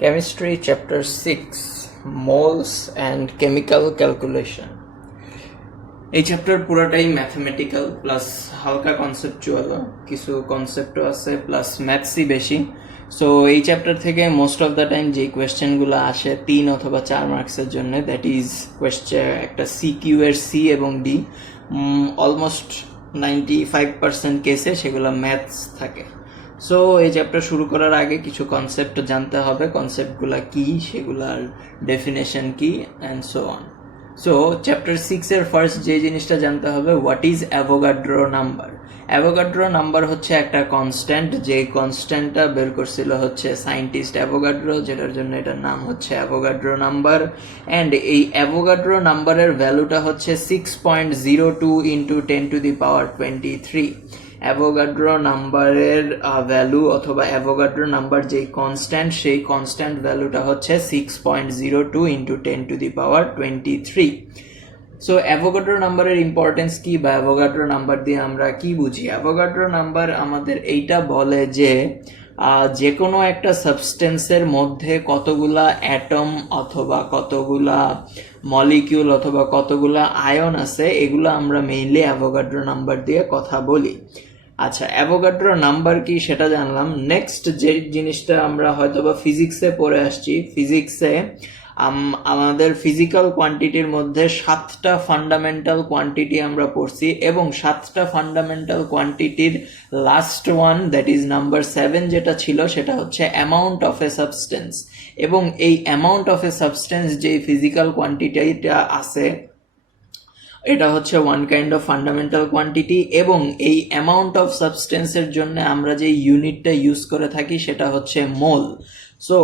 Chemistry Chapter 6 Moles and Chemical Calculation এই chapter পুরোটাই mathematical plus হালকা কনসেপচুয়াল, কিছু কনসেপ্টও আছে প্লাস ম্যাথসই বেশি। সো এই চ্যাপ্টার থেকে মোস্ট অফ দ্য টাইম যে কোয়েশ্চেনগুলো আসে 3 অথবা 4 মার্কসের জন্য, দ্যাট ইজ কোয়েশ্চেন একটা সিকিউ এর সি এবং ডি, অলমোস্ট 95% কেসে সেগুলো ম্যাথস থাকে। সো এই চ্যাপ্টার শুরু করার আগে কিছু কনসেপ্ট জানতে হবে, কনসেপ্টগুলো কি, সেগুলার ডেফিনেশন কি and so on. So chapter 6 এর ফার্স্ট যে জিনিসটা জানতে হবে, what is Avogadro number. Avogadro number হচ্ছে একটা কনস্ট্যান্ট, যে কনস্ট্যান্টটা বের করছিল হচ্ছে সায়েন্টিস্ট অ্যাভোগাড্রো, যেটার জন্য এটার নাম হচ্ছে অ্যাভোগাড্রো নাম্বার। অ্যান্ড এই অ্যাভোগাড্রো নাম্বারের ভ্যালুটা হচ্ছে 6.02 ইন্টু 10⁻23। অ্যাভোগাড্রো নাম্বারের ভ্যালু অথবা অ্যাভোগাড্রো নাম্বার যেই কনস্ট্যান্ট, সেই কনস্ট্যান্ট ভ্যালুটা হচ্ছে 6.02 ইন্টু 10⁻23। সো অ্যাভোগাড্রো নাম্বারের ইম্পর্টেন্স কি, বা অ্যাভোগাড্রো নাম্বার দিয়ে আমরা কি বুঝি? অ্যাভোগাড্রো নাম্বার আমাদের এইটা বলে যে যে কোনো একটা সাবস্টেন্সের মধ্যে কতগুলা অ্যাটম অথবা কতগুলা মলিকিউল অথবা কতগুলা আয়ন আছে, এগুলো আমরা মেইনলি অ্যাভোগাড্রো নাম্বার দিয়ে কথা বলি। আচ্ছা, অ্যাভোগাড্রো নাম্বার কি সেটা জানলাম। নেক্সট যে জিনিসটা আমরা হয়তোবা ফিজিক্সে পড়ে আসছি, ফিজিক্সে আমাদের ফিজিক্যাল কোয়ান্টিটির মধ্যে 7টা ফান্ডামেন্টাল কোয়ান্টিটি আমরা পড়ছি, এবং 7টা ফান্ডামেন্টাল কোয়ান্টিটির last one, that is number 7 যেটা ছিল, সেটা হচ্ছে অ্যামাউন্ট অফ এ সাবস্টেন্স। এবং এই অ্যামাউন্ট অফ এ সাবস্টেন্স যে ফিজিক্যাল কোয়ান্টিটিটা আছে, এটা হচ্ছে one kind of fundamental quantity. এবং এই অ্যামাউন্ট অফ সাবস্টেন্সের জন্য আমরা যে ইউনিটটা ইউজ করে থাকি সেটা হচ্ছে মোল। সো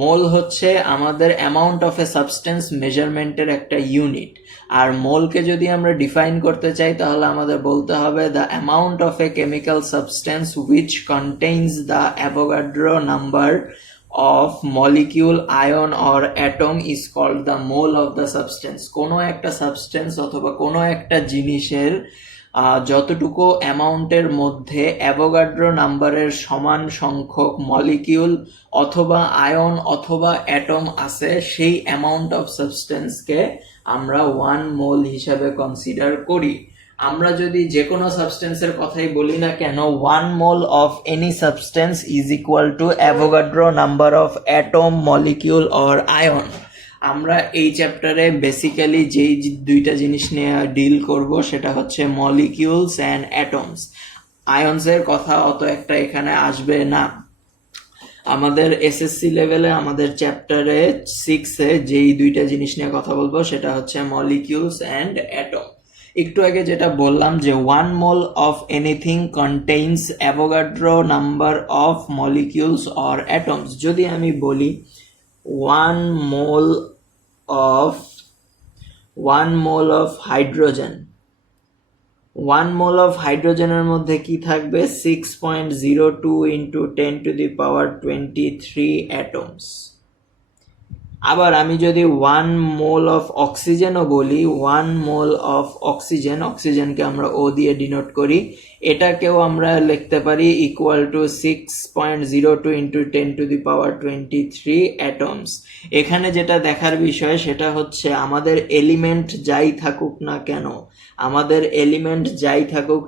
মোল হচ্ছে আমাদের অ্যামাউন্ট অফ এ সাবস্টেন্স মেজারমেন্টের একটা ইউনিট। আর মোলকে যদি আমরা ডিফাইন করতে চাই, তাহলে আমাদের বলতে হবে the amount of a chemical substance which contains the Avogadro number of molecule, ion or atom is called the mole of the substance. কোনো একটা সাবস্টেন্স অথবা কোনো একটা জিনিসের যতটুকু অ্যামাউন্টের মধ্যে অ্যাভোগাড্রো নাম্বারের সমান সংখ্যক মলিকিউল অথবা আয়ন অথবা অ্যাটম আছে, সেই অ্যামাউন্ট অফ সাবস্টেন্সকে আমরা 1 মোল হিসাবে কনসিডার করি। আমরা যদি যে কোনো সাবস্টেন্সের কথাই বলি না কেন, 1 mole of any substance is equal to Avogadro number of atom, molecule or ion. আমরা এই চ্যাপ্টারে বেসিক্যালি যেই দুইটা জিনিস নিয়ে ডিল করব, সেটা হচ্ছে মলিকিউলস অ্যান্ড অ্যাটমস। আয়নসের কথা অত একটা এখানে আসবে না। আমাদের এসএসসি লেভেলে আমাদের চ্যাপ্টারে 6-এ যেই দুইটা জিনিস নিয়ে কথা বলবো, সেটা হচ্ছে মলিকিউলস অ্যান্ড অ্যাটম। একটু আগে যেটা বললাম যে 1 mole of anything contains Avogadro number of molecules or atoms. যদি আমি বলি 1 mole of hydrogen, 1 mole of হাইড্রোজেনের মধ্যে কি থাকবে? 6.02 ইন্টু 10⁻23 অ্যাটমস। আবার আমি যদি 1 মোল অফ অক্সিজেনও বলি, 1 মোল অফ অক্সিজেনকে আমরা ও দিয়ে ডিনোট করি, এটাকেও আমরা লিখতে পারি ইকুয়াল টু 6.02 ইন্টু 10⁻23 অ্যাটমস। এখানে যেটা দেখার বিষয় সেটা হচ্ছে আমাদের এলিমেন্ট যাই থাকুক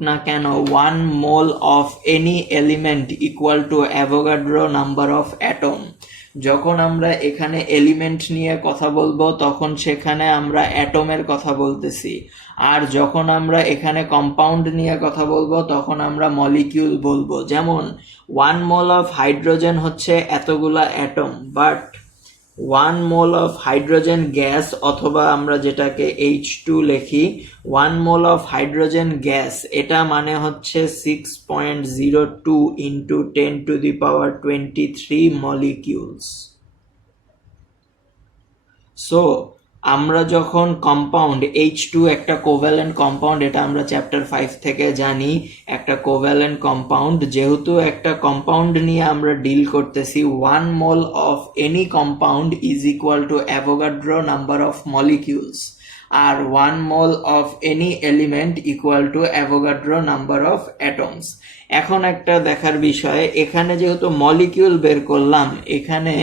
না কেন, 1 mole of any element equal to Avogadro number of atom. যখন আমরা এখানে এলিমেন্ট নিয়ে কথা বলবো, তখন সেখানে আমরা অ্যাটমের কথা বলতেছি। আর যখন আমরা এখানে কম্পাউন্ড নিয়ে কথা বলবো, তখন আমরা মলিকিউল বলবো। যেমন 1 মোল অফ হাইড্রোজেন হচ্ছে এতগুলা atom, but 1 mole of hydrogen gas, অথবা আমরা যেটাকে H2 লিখি, 1 মোল অফ হাইড্রোজেন গ্যাস, এটা মানে হচ্ছে 6.02 ইন্টু 10⁻23 মলিকিউলস। সো আমরা যখন কম্পাউন্ড H2 একটা কোভ্যালেন্ট কম্পাউন্ড, এটা আমরা চ্যাপ্টার 5 থেকে জানি, একটা কোভ্যালেন্ট কম্পাউন্ড। যেহেতু একটা কম্পাউন্ড নিয়ে আমরা ডিল করতেছি, 1 mole of any compound is equal to Avogadro number of molecules, আর 1 mole of any element equal to Avogadro number of atoms. এখন একটা দেখার বিষয়, এখানে যেহেতু মলিকিউল বের করলাম, এখানে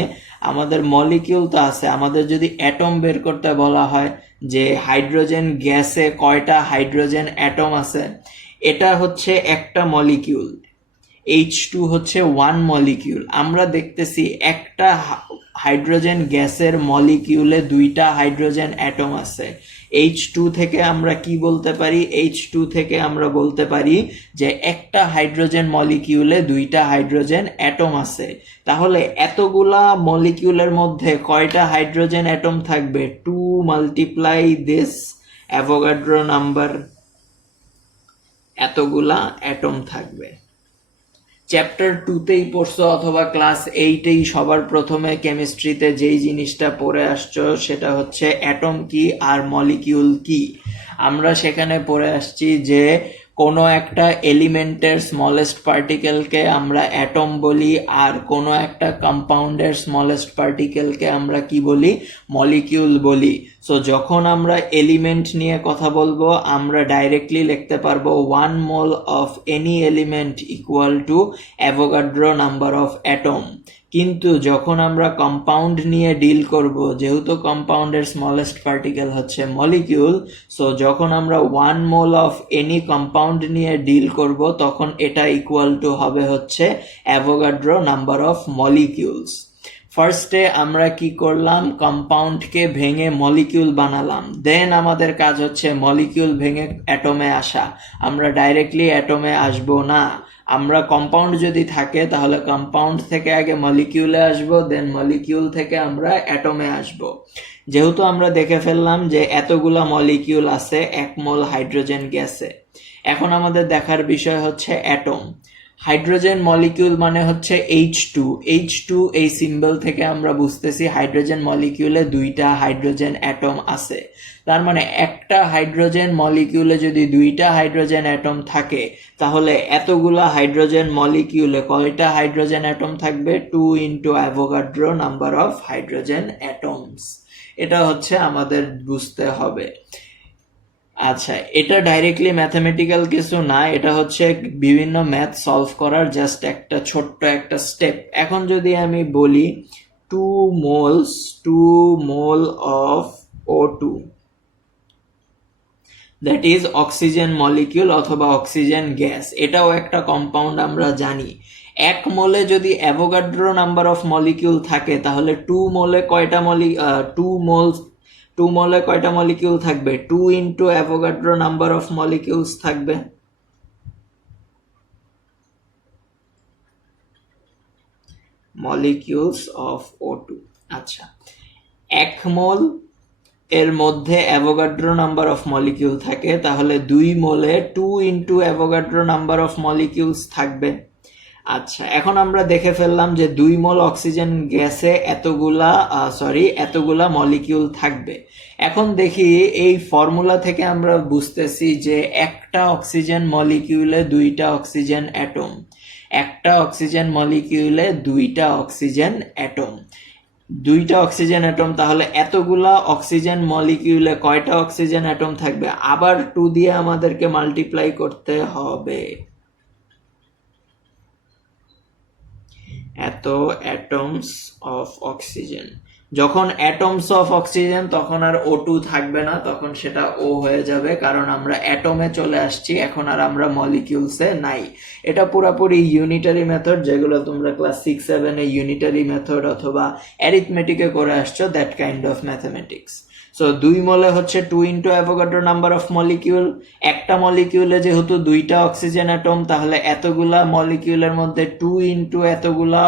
আমাদের মলিকিউল তো আছে, আমাদের যদি অ্যাটম বের করতে বলা হয় যে হাইড্রোজেন গ্যাসে কয়টা হাইড্রোজেন অ্যাটম আছে, এটা হচ্ছে একটা মলিকিউল, H2 হচ্ছে ওয়ান মলিকিউল। আমরা দেখতেছি একটা হাইড্রোজেন গ্যাসের মলিকিউলে দুইটা হাইড্রোজেন অ্যাটম আছে। H2 থেকে আমরা কি বলতে পারি? H2 থেকে আমরা বলতে পারি যে একটা হাইড্রোজেন মলিকিউলে দুইটা হাইড্রোজেন অ্যাটম আছে। তাহলে এতগুলা মলিকিউলের মধ্যে কয়টা হাইড্রোজেন অ্যাটম থাকবে? 2 মাল্টিপ্লাই দিস অ্যাভোগাড্রো নাম্বার, এতগুলা অ্যাটম থাকবে। চ্যাপ্টার 2তেই পড়ছো অথবা ক্লাস 8এই সবার প্রথমে কেমিস্ট্রিতে যেই জিনিসটা পড়ে আসছো সেটা হচ্ছে অ্যাটম কি আর মলিকিউল কি। আমরা সেখানে পড়ে আসছি যে কোনো একটা এলিমেন্টের স্মলেস্ট পার্টিকেলকে আমরা অ্যাটম বলি, আর কোনো একটা কম্পাউন্ডের স্মলেস্ট পার্টিকেলকে আমরা কি বলি? মলিকিউল বলি। সো যখন আমরা এলিমেন্ট নিয়ে কথা বলবো আমরা ডাইরেক্টলি লিখতে পারবো 1 mole of any element equal to Avogadro number of atom. কিন্তু যখন আমরা কম্পাউন্ড নিয়ে ডিল করব, যেহেতু কম্পাউন্ডের স্মলেস্ট পার্টিকেল হচ্ছে মলিকিউল, সো যখন আমরা 1 মোল অফ এনি কম্পাউন্ড নিয়ে ডিল করব তখন এটা ইকুয়াল টু হবে হচ্ছে অ্যাভোগাড্রো নাম্বার অফ মলিকিউলস। ফার্স্টে আমরা কি করলাম? কম্পাউন্ডকে ভেঙে মলিকিউল বানালাম। দেন আমাদের কাজ হচ্ছে মলিকিউল ভেঙে অ্যাটমে আসা। আমরা ডাইরেক্টলি অ্যাটমে আসবো না, আমরা কম্পাউন্ড যদি থাকে তাহলে কম্পাউন্ড থেকে আগে মলিকিউলে আসবো, দেন মলিকিউল থেকে আমরা অ্যাটমে আসবো। যেহেতু আমরা দেখে ফেললাম যে এতগুলা মলিকিউল আছে 1 মোল হাইড্রোজেন গ্যাসে, এখন আমাদের দেখার বিষয় হচ্ছে অ্যাটম। হাইড্রোজেন মলিকিউল মানে হচ্ছে H2। H2 এই সিম্বল থেকে আমরা বুঝতেছি হাইড্রোজেন মলিকিউলে দুইটা হাইড্রোজেন অ্যাটম আছে। তার মানে একটা হাইড্রোজেন মলিকিউলে যদি দুইটা হাইড্রোজেন অ্যাটম থাকে তাহলে এতগুলা হাইড্রোজেন মলিকিউলে কয়টা হাইড্রোজেন অ্যাটম থাকবে? 2 into Avogadro number of hydrogen atoms. এটা হচ্ছে আমাদের বুঝতে হবে। আচ্ছা, এটা ডাইরেক্টলি ম্যাথমেটিক্যাল কিছু না, এটা হচ্ছে বিভিন্ন ম্যাথ সলভ করার জাস্ট একটা ছোট্ট একটা স্টেপ। এখন যদি আমি বলি 2 mole of O2, that is oxygen molecule অথবা অক্সিজেন গ্যাস, এটাও একটা কম্পাউন্ড আমরা জানি। 1 মোলে যদি অ্যাভোগাড্রো নাম্বার অফ মলিকিউল থাকে তাহলে 2 মোলে কয়টা মলিকিউল থাকবে? 2 into Avogadro number of molecules থাকবে। Molecules of O2। আচ্ছা, 1 মোল এর মধ্যে অ্যাভোগাড্রো নাম্বার অফ মলিকিউল থাকে, তাহলে 2 মোলে 2 into Avogadro number of molecules থাকবে। আচ্ছা, এখন আমরা দেখে ফেললাম যে 2 মোল অক্সিজেন গ্যাসে এতগুলা মলিকিউল থাকবে। এখন দেখি এই ফর্মুলা থেকে আমরা বুঝতেছি যে একটা অক্সিজেন মলিকিউলে দুইটা অক্সিজেন অ্যাটম, একটা অক্সিজেন মলিকিউলে দুইটা অক্সিজেন অ্যাটম, দুইটা অক্সিজেন অ্যাটম, তাহলে এতগুলা অক্সিজেন মলিকিউলে কয়টা অক্সিজেন অ্যাটম থাকবে? আবার 2 দিয়ে আমাদেরকে মাল্টিপ্লাই করতে হবে। এত অ্যাটমস অফ অক্সিজেন। যখন অ্যাটমস অফ অক্সিজেন তখন আর O2 থাকবে না, তখন সেটা O হয়ে যাবে, কারণ আমরা অ্যাটমে চলে আসছি, এখন আর আমরা মলিকিউলসে নাই। এটা পুরোপুরি ইউনিটারি মেথড, যেগুলো তোমরা ক্লাস 6-7 এ ইউনিটারি মেথড অথবা অ্যারিথমেটিকে করে আসছো, that kind of mathematics. So 2 মোলে হচ্ছে 2 into Avogadro number of molecule. একটা মলিকিউলে যেহেতু দুইটা অক্সিজেন অ্যাটম, তাহলে এতগুলা মলিকিউলের মধ্যে 2 ইন্টু এতগুলা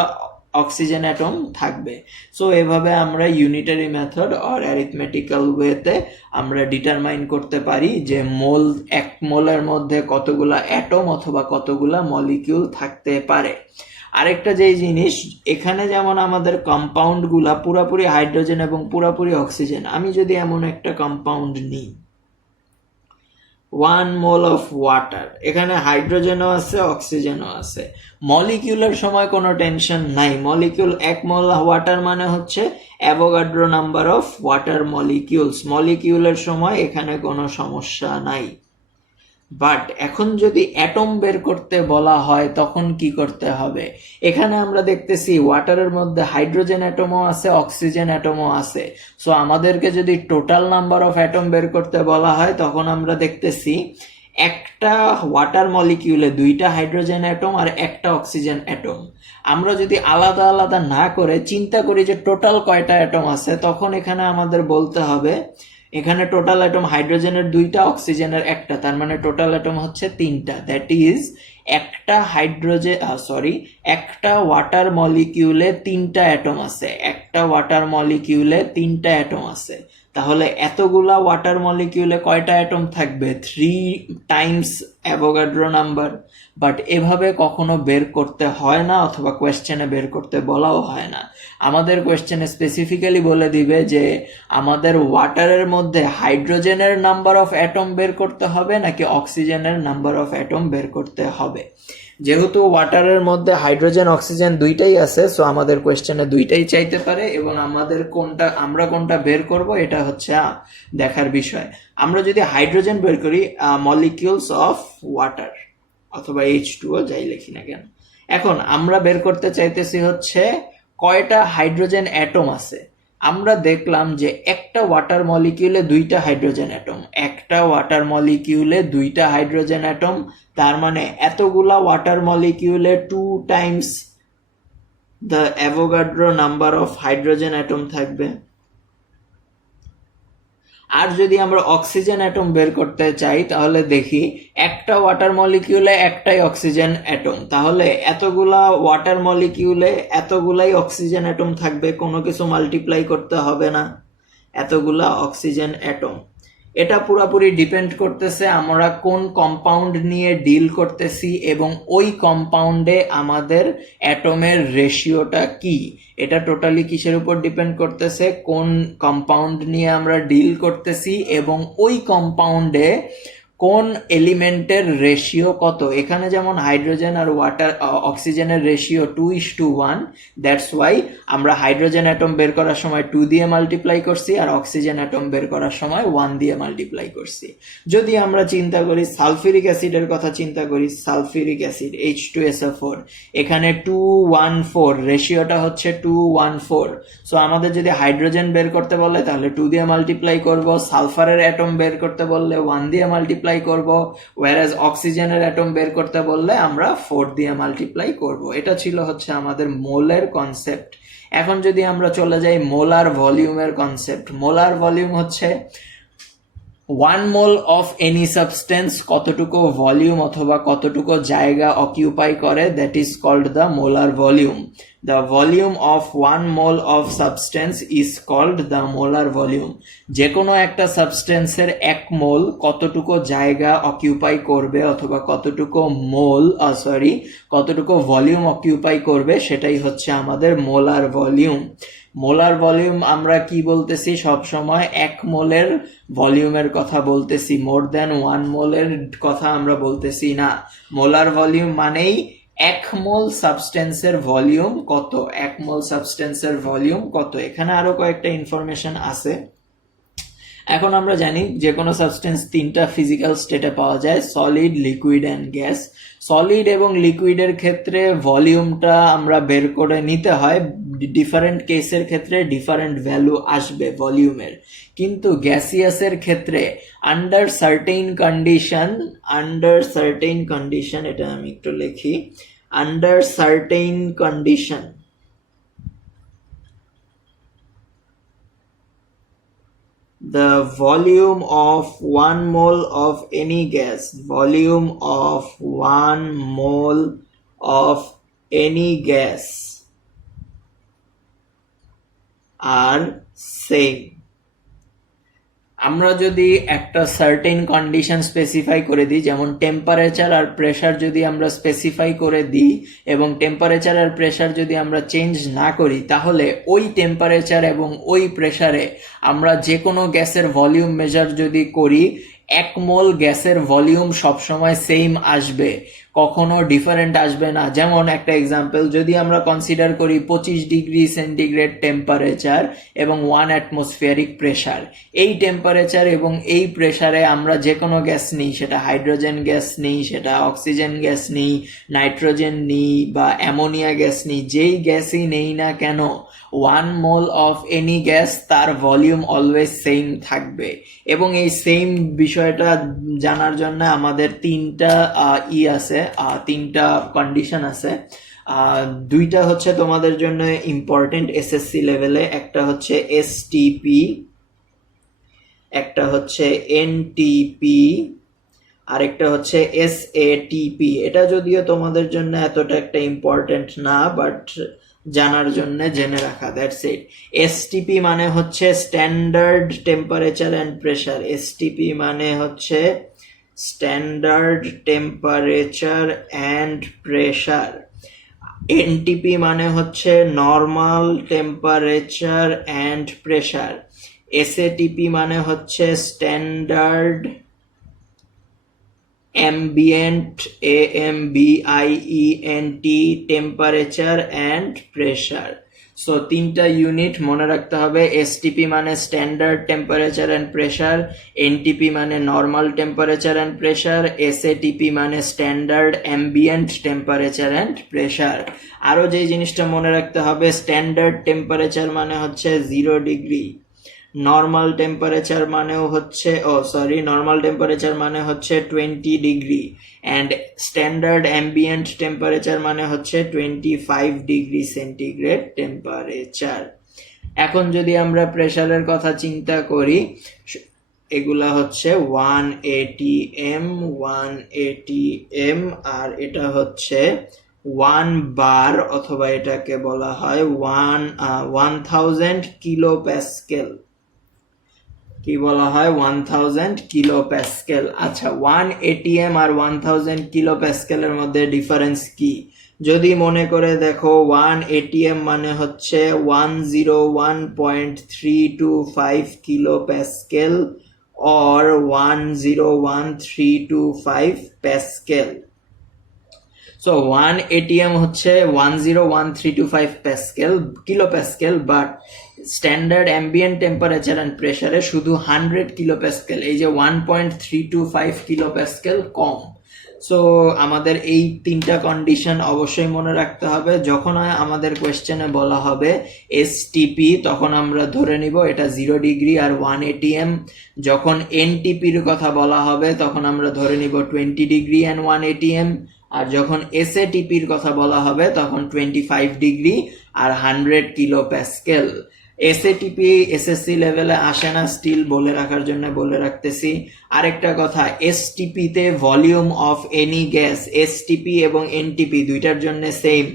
অক্সিজেন অ্যাটম থাকবে। সো এভাবে আমরা ইউনিটারি মেথড আর অ্যারিথমেটিক্যাল ওয়েতে আমরা ডিটারমাইন করতে পারি যে 1 মোলের মধ্যে কতগুলা অ্যাটম অথবা কতগুলা মলিকিউল থাকতে পারে। আরেকটা যে জিনিস, এখানে যেমন আমাদের কম্পাউন্ড গুলা পুরাপুরি হাইড্রোজেন এবং পুরাপুরি অক্সিজেন, আমি যদি এমন একটা কম্পাউন্ড নিই 1 মোল অফ ওয়াটার, এখানে হাইড্রোজেনও আছে অক্সিজেনও আছে, মলিকিউলের সময় কোনো টেনশন নাই। মলিকিউল 1 মোল ওয়াটার মানে হচ্ছে Avogadro number of water molecules, মলিকিউলের সময় এখানে কোনো সমস্যা নাই। বাট এখন যদি অ্যাটম বের করতে বলা হয় তখন কি করতে হবে? এখানে আমরা দেখতেছি ওয়াটারের মধ্যে হাইড্রোজেন অ্যাটমও আছে, অক্সিজেন অ্যাটমও আছে। সো আমাদেরকে যদি টোটাল নাম্বার অফ অ্যাটম বের করতে বলা হয় তখন আমরা দেখতেছি একটা ওয়াটার মলিকিউলে 2টা হাইড্রোজেন অ্যাটম আর একটা অক্সিজেন অ্যাটম। আমরা যদি আলাদা আলাদা না করে চিন্তা করি যে টোটাল কয়টা অ্যাটম আছে, তখন এখানে আমাদের বলতে হবে এখানে টোটাল অ্যাটম হাইড্রোজেনের 2টা, অক্সিজেনের একটা, তার মানে টোটাল অ্যাটম হচ্ছে 3টা। দ্যাট ইজ একটা একটা ওয়াটার মলিকিউলে 3টা অ্যাটম আছে, একটা ওয়াটার মলিকিউলে 3টা অ্যাটম আছে। তাহলে এতগুলা ওয়াটার মলিকিউলে কয়টা অ্যাটম থাকবে? 3 টাইমস অ্যাভোগাড্রো নাম্বার। বাট এভাবে কখনো বের করতে হয় না, অথবা কোয়েশ্চেনে বের করতে বলাও হয় না। আমাদের কোয়েশ্চেনে স্পেসিফিক্যালি বলে দিবে যে আমাদের ওয়াটারের মধ্যে হাইড্রোজেনের নাম্বার অফ অ্যাটম বের করতে হবে নাকি অক্সিজেনের নাম্বার অফ অ্যাটম বের করতে হবে। যেহেতু ওয়াটারের মধ্যে হাইড্রোজেন অক্সিজেন দুইটাই আছে, সো আমাদের কোয়েশ্চেনে দুইটাই চাইতে পারে, এবং আমরা কোনটা বের করব এটা হচ্ছে দেখার বিষয়। আমরা যদি হাইড্রোজেন বের করি, মলিকিউলস অফ ওয়াটার অথবা H2O যাই লিখি না কেন, এখন আমরা বের করতে চাইতেছি হচ্ছে কয়টা হাইড্রোজেন অ্যাটম আছে। আমরা দেখলাম যে একটা ওয়াটার মলিকিউলে 2টা হাইড্রোজেন অ্যাটম, একটা ওয়াটার মলিকিউলে 2টা হাইড্রোজেন অ্যাটম, তার মানে এতগুলা ওয়াটার মলিকিউলে 2 times the Avogadro number of hydrogen atom থাকবে। আর যদি আমরা অক্সিজেন অ্যাটম বের করতে চাই তাহলে দেখি একটা ওয়াটার মলিকিউলে একটাই অক্সিজেন অ্যাটম, তাহলে এতগুলা ওয়াটার মলিকিউলে এতগুলাই অক্সিজেন অ্যাটম থাকবে, কোনো কিছু মাল্টিপ্লাই করতে হবে না, এতগুলা অক্সিজেন অ্যাটম। এটা পুরোপুরি ডিপেন্ড করতেছে আমরা কোন কম্পাউন্ড নিয়ে ডিল করতেছি এবং ওই কম্পাউন্ডে আমাদের অ্যাটমের রেশিওটা কি। এটা টোটালি কিসের উপর ডিপেন্ড করতেছে? কোন কম্পাউন্ড নিয়ে আমরা ডিল করতেছি এবং ওই কম্পাউন্ডে কোন এলিমেন্টের রেশিও কত। এখানে যেমন হাইড্রোজেন আর অক্সিজেনের রেশিও 2:1, দ্যাটস ওয়াই আমরা হাইড্রোজেন অ্যাটম বের করার সময় 2 দিয়ে মাল্টিপ্লাই করছি আর অক্সিজেন অ্যাটম বের করার সময় 1 দিয়ে মাল্টিপ্লাই করছি। যদি আমরা চিন্তা করি সালফিউরিক অ্যাসিডের কথা, চিন্তা করি সালফিউরিক অ্যাসিড H2SO4, এখানে 2:1:4, রেশিওটা হচ্ছে 2:1:4। সো আমাদের যদি হাইড্রোজেন বের করতে বলে তাহলে 2 দিয়ে মাল্টিপ্লাই করব, সালফারের অ্যাটম বের করতে বললে 1 দিয়ে মাল্টিপ্লাই করব, ওয়্যারএজ অক্সিজেনের অ্যাটম বের করতে বললে আমরা 4 দিয়ে মাল্টিপ্লাই করব। এটা ছিল হচ্ছে আমাদের মোলের কনসেপ্ট। এখন যদি আমরা চলে যাই মোলার ভলিউমের কনসেপ্ট, মোলার ভলিউম হচ্ছে 1 মোল অফ এনি সাবস্টেন্স কতটুকু ভলিউম অথবা কতটুকু জায়গা অকিউপাই করে, that is called the molar volume. The volume of 1 mole of substance is called the molar volume. যে কোনো একটা সাবস্টেন্সের 1 মোল কতটুকু জায়গা অকিউপাই করবে অথবা কতটুকু ভলিউম অকিউপাই করবে সেটাই হচ্ছে আমাদের মোলার ভলিউম। মোলার ভলিউম আমরা কি বলতেছি? সব সময় 1 মোলের ভলিউমের কথা বলতেছি, মোর দ্যান 1 মোলের কথা আমরা বলতেছি না। মোলার ভলিউম মানেই 1 মোল সাবস্টেন্সের ভলিউম কত, 1 মোল সাবস্টেন্সের ভলিউম কত। এখানে আরো কয়েকটা ইনফরমেশন আছে। এখন আমরা জানি যে কোনো সাবস্টেন্স 3টা ফিজিক্যাল স্টেটে পাওয়া যায়, solid, liquid and gas. Solid এবং লিকুইডের ক্ষেত্রে ভলিউমটা আমরা বের করে নিতে হয়, ডিফারেন্ট কেসের ক্ষেত্রে ডিফারেন্ট ভ্যালু আসবে ভলিউমের। কিন্তু গ্যাসিয়াসের ক্ষেত্রে আন্ডার সার্টেইন কন্ডিশন, এটা আমি একটু লিখি, under certain condition the volume of 1 mole of any gas, volume of 1 mole of any gas are same. আমরা যদি একটা সার্টেন কন্ডিশন স্পেসিফাই করে দিই, যেমন টেম্পারেচার আর প্রেসার যদি আমরা স্পেসিফাই করে দিই এবং টেম্পারেচার আর প্রেসার যদি আমরা চেঞ্জ না করি, তাহলে ওই টেম্পারেচার এবং ওই প্রেসারে আমরা যে কোনো গ্যাসের ভলিউম মেজার যদি করি, 1 মোল গ্যাসের ভলিউম সবসময় সেম আসবে। কখনো ডিফারেন্ট আসবে না। যেমন একটা এক্সাম্পল যদি আমরা কনসিডার করি 25°C টেম্পারেচার এবং 1 অ্যাটমসফিয়ারিক প্রেসার, এই টেম্পারেচার এবং এই প্রেসারে আমরা যে কোনো গ্যাস নিই, সেটা হাইড্রোজেন গ্যাস নিই, সেটা অক্সিজেন গ্যাস নিই, নাইট্রোজেন নিই বা অ্যামোনিয়া গ্যাস নিই, যেই গ্যাসই নেই না কেন 1 মোল অফ এনি গ্যাস তার ভলিউম অলওয়েজ সেম থাকবে। এবং এই সেম বিষয়টা জানার জন্য আমাদের তিনটা তিনটা কন্ডিশন আছে। দুইটা হচ্ছে তোমাদের জন্য ইম্পর্টেন্ট এসএসসি লেভেলে, একটা হচ্ছে এসটিপি, একটা হচ্ছে এনটিপি, আরেকটা হচ্ছে এসএটিপি। এটা যদিও তোমাদের জন্য এতটা একটা ইম্পর্টেন্ট না, বাট জানার জন্য জেনে রাখা, দ্যাটস ইট। এসটিপি মানে হচ্ছে standard temperature and pressure, STP মানে হচ্ছে standard temperature and pressure, NTP মানে হচ্ছে normal temperature and pressure, SATP মানে হচ্ছে standard ambient ambient temperature and pressure. So তিনটা ইউনিট মনে রাখতে হবে। এসটিপি মানে standard temperature and pressure, NTP মানে normal temperature and pressure, SATP মানে standard ambient temperature and pressure. আরও যে জিনিসটা মনে রাখতে হবে, স্ট্যান্ডার্ড টেম্পারেচার মানে হচ্ছে 0°, নর্মাল টেম্পারেচার মানেও হচ্ছে নর্মাল টেম্পারেচার মানে হচ্ছে 20°, অ্যান্ড স্ট্যান্ডার্ড অ্যাম্বিয়েন্ট টেম্পারেচার মানে হচ্ছে 25°C টেম্পারেচার। এখন যদি আমরা প্রেসারের কথা চিন্তা করি, এগুলা হচ্ছে 1 atm 1 atm, আর এটা হচ্ছে 1 বার, অথবা এটাকে বলা হয় 1000 কিলো প্যাসকেল। কি বলা হয়? 1000 কিলো প্যাসকেল। আচ্ছা, 1 atm আর 1000 কিলো প্যাসকেলের মধ্যে ডিফারেন্স কি? যদি মনে করে দেখো, 1 atm মানে হচ্ছে 101.325 kilo Pascal or 101.325 Pascal. So 1 atm হচ্ছে 101.325 Pascal, kilo Pascal, but standard ambient temperature and প্রেসারে শুধু 100 কিলো প্যাসকেল, এই যে 1.325 কিলো প্যাসকেল কম। সো আমাদের এই তিনটা কন্ডিশন অবশ্যই মনে রাখতে হবে। যখন আমাদের কোয়েশ্চেনে বলা হবে এসটিপি, তখন আমরা ধরে নিব এটা 0° আর 1 atm। যখন এনটিপির কথা বলা হবে তখন আমরা ধরে নিব 20° and 1 atm। আর যখন এসএটিপির কথা বলা হবে তখন 25° আর 100 কিলো প্যাসকেল। এসএটিপি এসএসসি লেভেলে আসে না, স্টিল বলে রাখার জন্য বলে রাখতেছি। আরেকটা কথা, এসটিপিতে volume of any gas, STP এবং এনটিপি দুইটার জন্য same.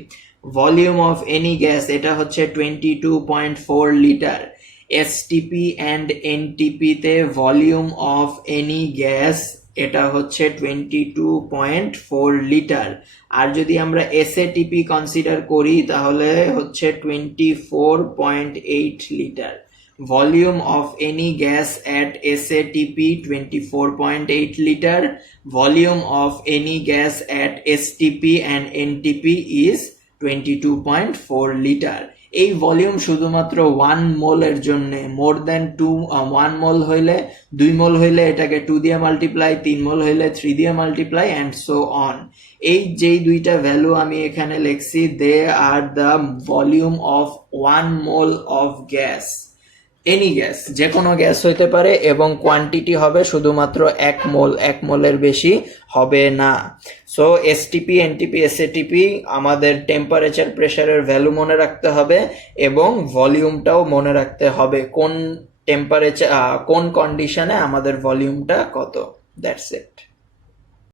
Volume of any gas এটা হচ্ছে 22.4 লিটার। এসটিপি অ্যান্ড এনটিপিতে ভলিউম অফ এনি গ্যাস এটা হচ্ছে 22.4 লিটার। আর যদি আমরা এসএটিপি কনসিডার করি তাহলে হচ্ছে 24.8 litre. Volume of any gas at এসএটিপি 24.8 litre. Volume of any gas at STP and NTP is 22.4 litre. এই ভলিউম শুধুমাত্র 1 মোলের জন্য। মোর দেন 1 মোল হইলে, 2 মোল হইলে এটাকে 2 দিয়ে মাল্টিপ্লাই, 3 মোল হইলে 3 দিয়ে মাল্টিপ্লাই, অ্যান্ড সো অন। এই যেই দুইটা ভ্যালু আমি এখানে লিখছি, they are the volume of 1 mole of gas. Any gas, যে কোনো গ্যাস হইতে পারে, এবং কোয়ান্টিটি হবে শুধুমাত্র 1 মোল, 1 মোলের বেশি হবে না। সো এসটিপি, এনটিপি, এসএটিপি আমাদের টেম্পারেচার প্রেসারের ভ্যালু মনে রাখতে হবে এবং ভলিউমটাও মনে রাখতে হবে, কোন টেম্পারেচার কোন কন্ডিশনে আমাদের ভলিউমটা কত। That's it.